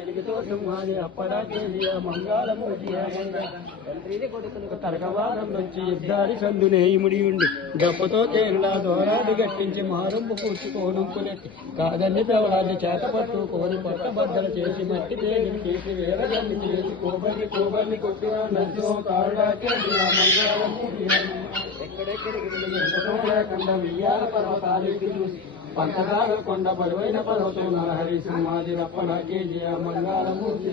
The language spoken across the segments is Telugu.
ఎలుగుతో సింహాది అప్పడాకే మంగాళము తండ్రిని కొడుకులకు తరగవాదం నుంచి యుద్ధాది సందునే ఇముడి ఉండి డబ్బుతో తేరులా దోరాది గట్టించి మారుంపు కూర్చుకోనుంపులెట్టి కాదని పెవరాన్ని చేతపట్టు కోరి పట్ట బద్దలు చేసి మట్టి పేరుని చేసి వేరగాన్ని చేసి కోబర్ని కొట్టిన నచ్చో తారుడాకే మంగాళము ఎక్కడెక్కడికి లేకుండా వియ్యాల పర్వతాలకి చూసి పంచదార కొండ బరువైన పర్వతం నరహరి సింహాది రప్పడాకే జయ మంగాళమూర్తి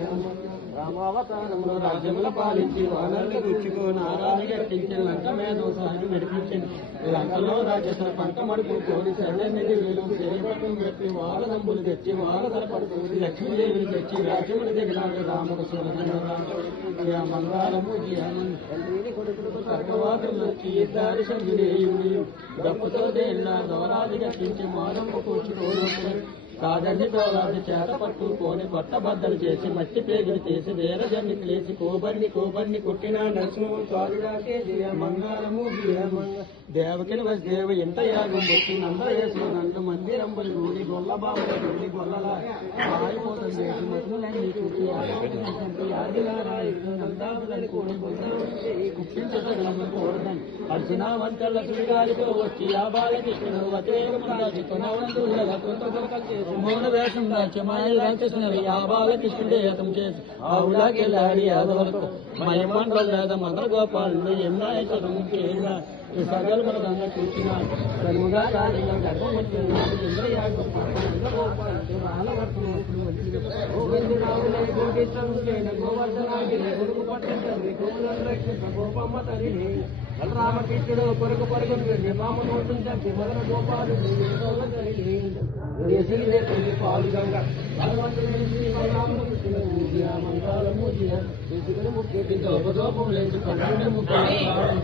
రామావతారంలో రాజ్యముల పాలించి వానల్ని గుచ్చుకో నారాన్ని గట్టించి లంకమే దోసాన్ని నడిపించింది లంకలో రాజేశ్వర పంట మడుపు కోరి శరణ్యనిధి వేలు శరీరం పెట్టి వారదంబులు తెచ్చి వారధర పడుతుంది లక్ష్మీదేవిని తెచ్చి రాజ్యములు దిగినాడు రాముడు సురజన మంగాళము తండ్రిని కొడుకులకు తర్కవాదం వచ్చి ఇద్దరి సంజుడేయుడి డప్పుతో దేళ్ళ దోరాది గట్టించి మారంపు కూర్చుకోను కాదని దోరాది చేత పట్టుకోని కొత్త బద్దలు చేసి మట్టి పేగులు చేసి వేర జన్ని లేచి కోబర్ని కొట్టిన నరసింహ తారుడాకే జయ మంగాళము దేవకిని దేవ ఎంత యాగం వచ్చి నందయేసు నందు మందిరంబలి గూడి గొల్ల బాబుల గూడి గొల్లలా ఆరిపోతుంది మతులని చూసి నందాదులని కూడి కుప్పించడం కోరదని అర్జున వంటల సుడిగాలితో వచ్చి ఆ బాలకృష్ణుడు మౌన వేషం రాజ్యమాయ రామకృష్ణుడు ఆ బాలకృష్ణుడే హతం చేసి ఆవులాకెళ్ళాడి ఆదవరకు మయమండల లేదా మంత్ర గోపాలు ఎన్నాయకరం సగల మనదంగా చూసిన ప్రముగా గర్భం గోపమ్మ తల్లి రామకృష్ణుడు పొరుగు రాముడు ఉంటుంది మొదల గోపాలు పాలుగంగా ముఖ్యం లేదు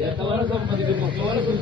ఎంతవరకు సంపదించి మొత్తం వరకు